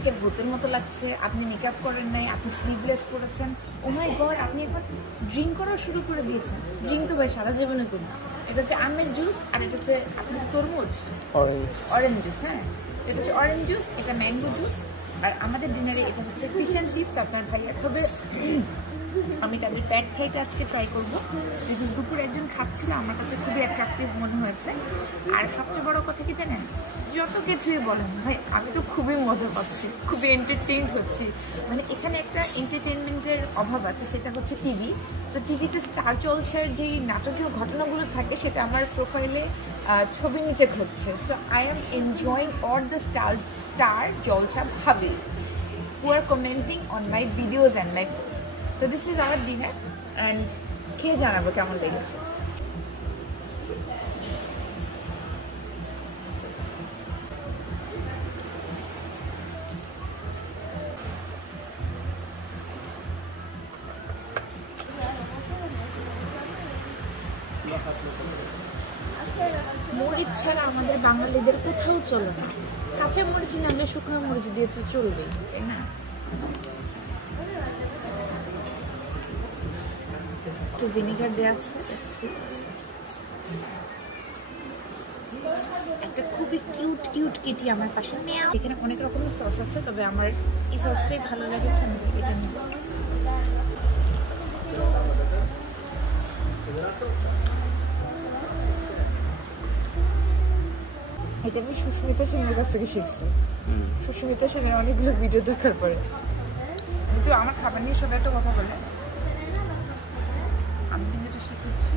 আপনাকে ভূতের মতো লাগছে, আপনি মেকআপ করেন নাই, আপনি স্লিভলেস পরেছেন, ও মাই গড আপনি এখন ড্রিঙ্ক করা শুরু করে দিয়েছেন। ড্রিঙ্ক তো ভাই সারা জীবনে করি। এটা হচ্ছে আমের জুস আর এটা হচ্ছে আপনার তরমুজ অরেঞ্জ জুস। হ্যাঁ, এটা হচ্ছে অরেঞ্জ জুস, এটা ম্যাঙ্গো জুস। আর আমাদের ডিনারে এটা হচ্ছে ফিশ অ্যান্ড চিপস। আপনার ভাইয়া খাবে, আমি তাদের প্যাড খাইটা আজকে ট্রাই করবো, যেহেতু দুপুরে একজন খাচ্ছিল, আমার কাছে খুবই অ্যাট্রাকটিভ মনে হয়েছে। আর সবচেয়ে বড় কথা কি জানেন, যত কিছুই বলেন ভাই আমি তো খুবই মজা পাচ্ছি, খুবই এন্টারটেইনড হচ্ছি। মানে এখানে একটা এন্টারটেনমেন্টের অভাব আছে, সেটা হচ্ছে টিভি। তো টিভিতে স্টার জলসার যেই নাটকীয় ঘটনাগুলো থাকে সেটা আমার প্রোফাইলে ছবি নিচে ঘটছে। So I am enjoying all the Star Jalsha হাবিজ who are commenting on my videos and my posts. So this is our dinner and খেয়ে জানাবো কেমন লেগেছে। মরিচ ছাড়া আমাদের বাঙালিদের কোথাও চলে না। কাঁচা মরিচ নামে শুকনো মরিচ দিয়ে তো চলবেই, তাই না? একটু ভিনেগার দেওয়া আছে। একটা খুবই কিউট কিউট কিটি আমার পাশে। এখানে অনেক রকমের সস আছে, তবে আমার এই সসটাই ভালো লেগেছে, আমি এটা নিব। এটা আমি সুস্মিতা সেনের কাছ থেকে শিখছি। সুস্মিতা সেনের অনেকগুলো ভিডিও দেখার পরে। কিন্তু আমার খাবার নিয়ে সবাই তো কথা বলে, আমি কিন্তু এটা শিখেছি।